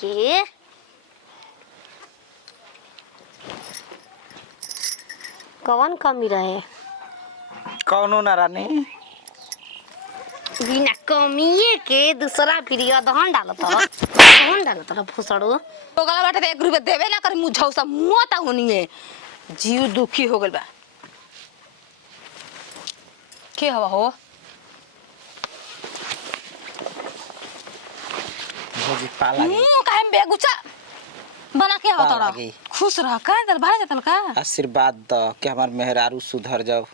के कौन कमी रहे? कौनो ना रानी बिना कमिए के दूसरा पीरियड दहन डालत रह फुसड़ो तो गला बाटे 1 रुपया देवे ना कर मुझौसा मुंह ता होनिए जीव दुखी हो गइल बा। के हवा हो भोजी पाला मुंह काहे में बेगुचा बना के आवत पाला रह गे। खुश रह का दल बाहर जातल का आशीर्वाद द कि हमार मेहरारू सुधर जाओ।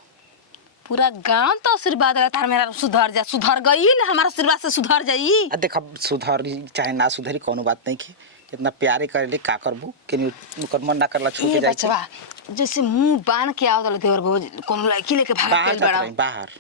पूरा गांव तो आशीर्वाद है तार मेरा सुधर गई ना हमारा आशीर्वाद से सुधर जाई। देख अब सुधरी चाहे ना सुधरी कोनो बात नहीं की इतना प्यारे करे का करबू कि ओकर मन ना करला छूट ए जाई बचवा जैसे मुंह बांध के आवत देवर भोज कोनो लड़की लेके भाग बाहर गइल जात बड़ा रही बाहर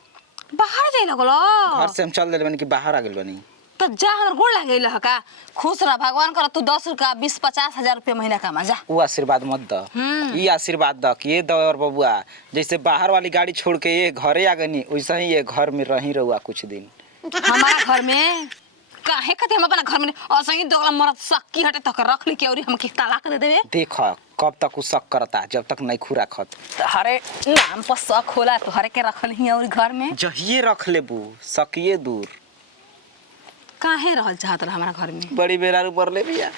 बाहर जाई लगलो घर से हम चल देले बनी कि बाहर आ गेल बनी। तो जा हमर गोड़ लाग गइल का खुश रह भगवान कर तू 10 रुपया 20-50 हजार रुपया महीना कमा जा। वो आशीर्वाद मत द ये आशीर्वाद द कि ये दवर बबुआ जैसे बाहर वाली गाड़ी छोड़ के ये घरे आ गनी वैसा ही ये घर में रही रहुआ कुछ दिन हमारा घर में काहे कते हम अपना घर में असही दोगला मरद सक्की हटे तक रख ली के और हम के तलाक दे देबे। देख कब तक उ शक करता जब तक नहीं खुरा खत हरे नाम पर शक होला तो हरे के रखल ही और घर में जहिए रख लेबू सकिए दूर काहे रहल चाहत रह हमारा घर में बड़ी बेरारू पर ले भैया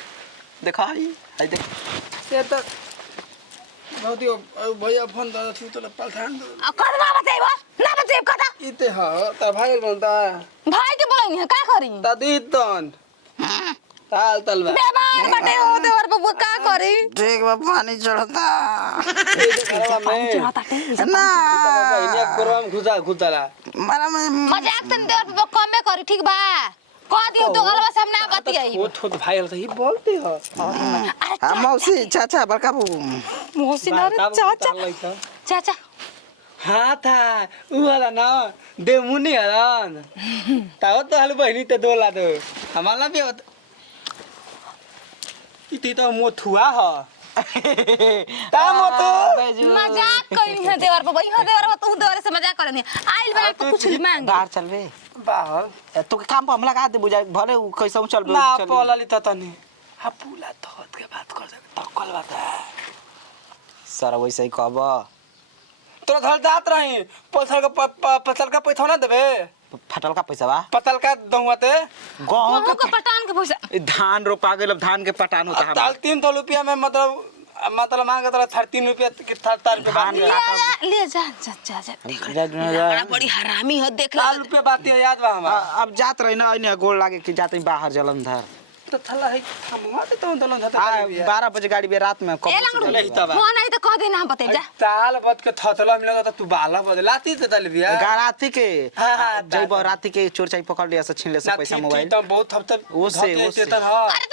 देखा आई देख ये तो बहुत ही भैया फोन तो थी तो पलठान दो कर ना बताइबो ना बताइब कदा इते ह त भाई बोलता भाई के बोलनी है का करी दादी तन ताल तलवा बेमार बटे हो देवर बाबू का करी देख बा पानी चढ़ता ए घरवा में चढ़ताटे ना इने कोरवा में घुसाला मारा में मजाक तन देवर बाबू कमे करी ठीक बा कह दियो तो गलवा सामने बतियाई वो थोत भाई हल ही बोलते ह आ मौसी चाचा बड़का बू मोहसिन अरे चाचा चाचा हाँ था उ वाला ना दे मुनी हलन ताओ तो हल बहनी ते दोला दो हमारा भी होत इते तो मोथुआ ह ता मोतो मजाक करी है देवर बाबू इहो देवर बाबू तू देवर से मजाक करनी आइल बा तो कुछ मांग बाहर चल बे बाहर तो काम पर हम लगा दे बुझा भले उ कैसे चल बे ना पोलाली त तनी हा पुला धोत के बात कर सकता कल बात है सर वैसे ही कहब तोरा घर जात रही पतल का पैसा ना देबे फटल का पैसा बा पतल का दहुआते गांव गहूं के पटान के पैसा धान रोपा गेल अब धान के पटान होता ताल 300 रुपया में मतलब मांगे तो 3 रुपया के 3 रुपया बात ले जा जा जा जा बड़ा बड़ी हरामी हो देख ले 4 रुपया बात याद बा हमरा अब जात रही ना इने गोल लागे कि जाते बाहर जलंधर तो थला है हमवा ते तो दलन था 12 बजे गाड़ी बे रात में ए लंगड़ू नहीं तबा हो नहीं तो कह देना हम बते जा ताल बद के थतला मिला तो तू बाला बदलाती ते तल बिया गाराती के हाँ, जब राती के चोर चाई पकड़ लिया से छीन ले से पैसा मोबाइल तो बहुत थप ओसे अरे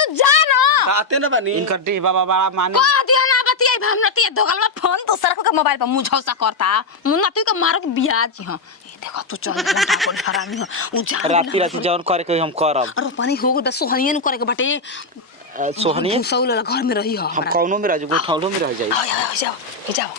तू जा ना आते ना बनी इनकर डी बाबा बड़ा माने कह दियो ना बतियाई हम नती दोगल में फोन तो सर के मोबाइल पर मुझौसा करता नती के मारो के बियाज ह ए देखो तू चल बड़ा बड़ी हरामी हो उ जा राती राती जौन करे के हम करब अरे पानी हो गो सोहनियन करे के बटे सोहनी सौल घर में रही हो हम कौनो में रह जो गोठौलो में रह जाई आओ जाओ जाओ